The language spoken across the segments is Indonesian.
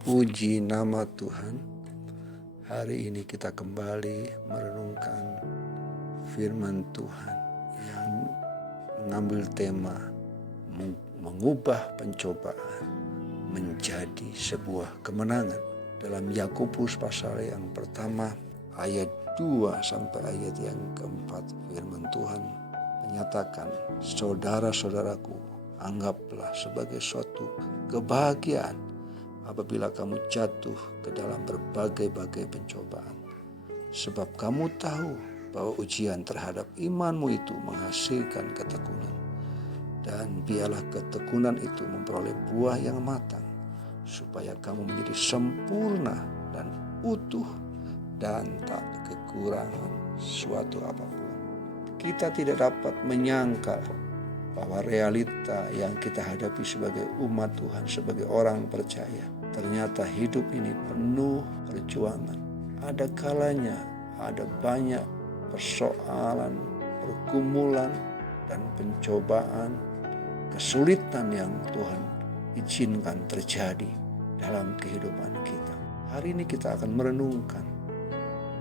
Puji nama Tuhan. Hari ini kita kembali merenungkan firman Tuhan yang mengambil tema mengubah pencobaan menjadi sebuah kemenangan. Dalam Yakobus pasal yang pertama ayat 2 sampai ayat yang keempat, firman Tuhan menyatakan, "Saudara-saudaraku, anggaplah sebagai suatu kebahagiaan apabila kamu jatuh ke dalam berbagai-bagai pencobaan. Sebab kamu tahu bahwa ujian terhadap imanmu itu menghasilkan ketekunan. Dan biarlah ketekunan itu memperoleh buah yang matang, supaya kamu menjadi sempurna dan utuh dan tak kekurangan suatu apapun." Kita tidak dapat menyangkal bahwa realita yang kita hadapi sebagai umat Tuhan, sebagai orang percaya, ternyata hidup ini penuh perjuangan. Ada kalanya ada banyak persoalan, pergumulan, dan pencobaan, kesulitan yang Tuhan izinkan terjadi dalam kehidupan kita. Hari ini kita akan merenungkan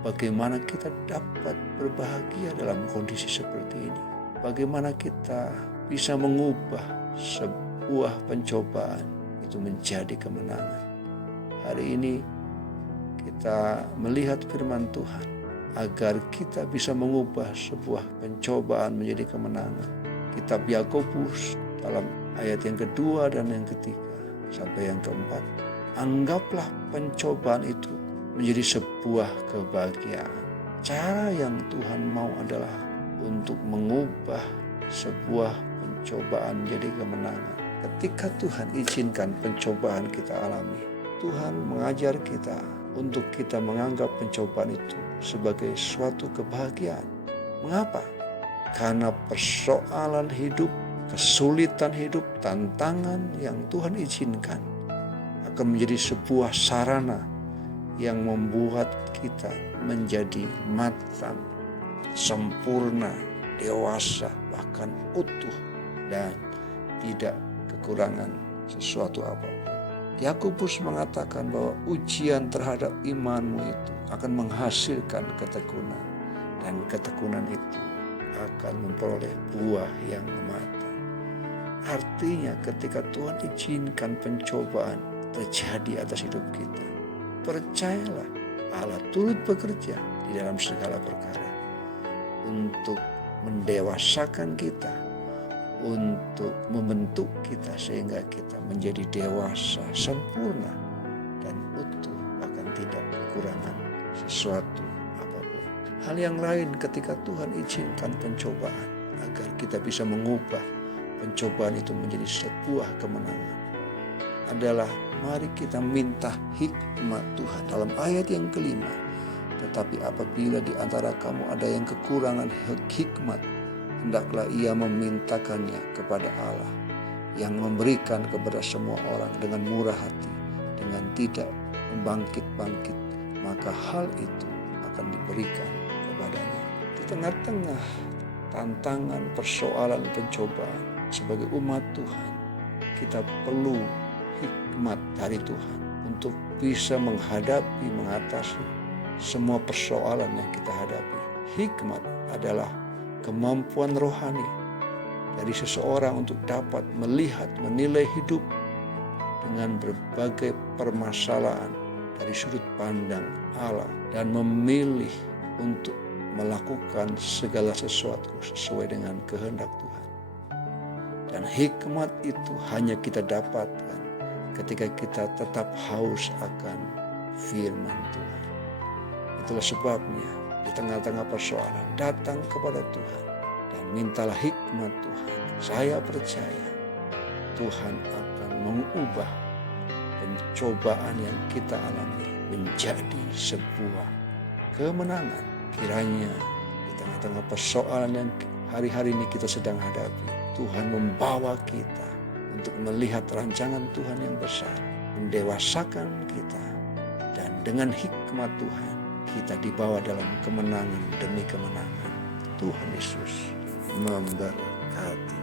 bagaimana kita dapat berbahagia dalam kondisi seperti ini. Bagaimana kita bisa mengubah sebuah pencobaan itu menjadi kemenangan. Hari ini kita melihat firman Tuhan agar kita bisa mengubah sebuah pencobaan menjadi kemenangan. Kitab Yakobus dalam ayat yang kedua dan yang ketiga sampai yang keempat, anggaplah pencobaan itu menjadi sebuah kebahagiaan. Cara yang Tuhan mau adalah untuk mengubah sebuah pencobaan menjadi kemenangan. Ketika Tuhan izinkan pencobaan kita alami, Tuhan mengajar kita untuk kita menganggap pencobaan itu sebagai suatu kebahagiaan. Mengapa? Karena persoalan hidup, kesulitan hidup, tantangan yang Tuhan izinkan akan menjadi sebuah sarana yang membuat kita menjadi matang, sempurna, dewasa, bahkan utuh, dan tidak kekurangan sesuatu apapun. Yakobus mengatakan bahwa ujian terhadap imanmu itu akan menghasilkan ketekunan, dan ketekunan itu akan memperoleh buah yang matang. Artinya ketika Tuhan izinkan pencobaan terjadi atas hidup kita, percayalah Allah turut bekerja di dalam segala perkara untuk mendewasakan kita, untuk membentuk kita sehingga kita menjadi dewasa, sempurna, dan utuh, bahkan tidak kekurangan sesuatu apapun. Hal yang lain ketika Tuhan izinkan pencobaan agar kita bisa mengubah pencobaan itu menjadi sebuah kemenangan adalah mari kita minta hikmat Tuhan. Dalam ayat yang kelima, tetapi apabila di antara kamu ada yang kekurangan hikmat, hendaklah ia memintakannya kepada Allah yang memberikan kepada semua orang dengan murah hati, dengan tidak membangkit-bangkit, maka hal itu akan diberikan kepadanya. Di tengah-tengah tantangan, persoalan, pencobaan, sebagai umat Tuhan, kita perlu hikmat dari Tuhan untuk bisa mengatasi semua persoalan yang kita hadapi. Hikmat adalah kemampuan rohani dari seseorang untuk dapat melihat, menilai hidup dengan berbagai permasalahan dari sudut pandang Allah dan memilih untuk melakukan segala sesuatu sesuai dengan kehendak Tuhan. Dan hikmat itu hanya kita dapatkan ketika kita tetap haus akan firman Tuhan. Itulah sebabnya di tengah-tengah persoalan datang kepada Tuhan dan mintalah hikmat Tuhan. Saya percaya Tuhan akan mengubah pencobaan yang kita alami menjadi sebuah kemenangan. Kiranya di tengah-tengah persoalan yang hari-hari ini kita sedang hadapi, Tuhan membawa kita untuk melihat rancangan Tuhan yang besar, mendewasakan kita, dan dengan hikmat Tuhan kita dibawa dalam kemenangan demi kemenangan. Tuhan Yesus memberkati.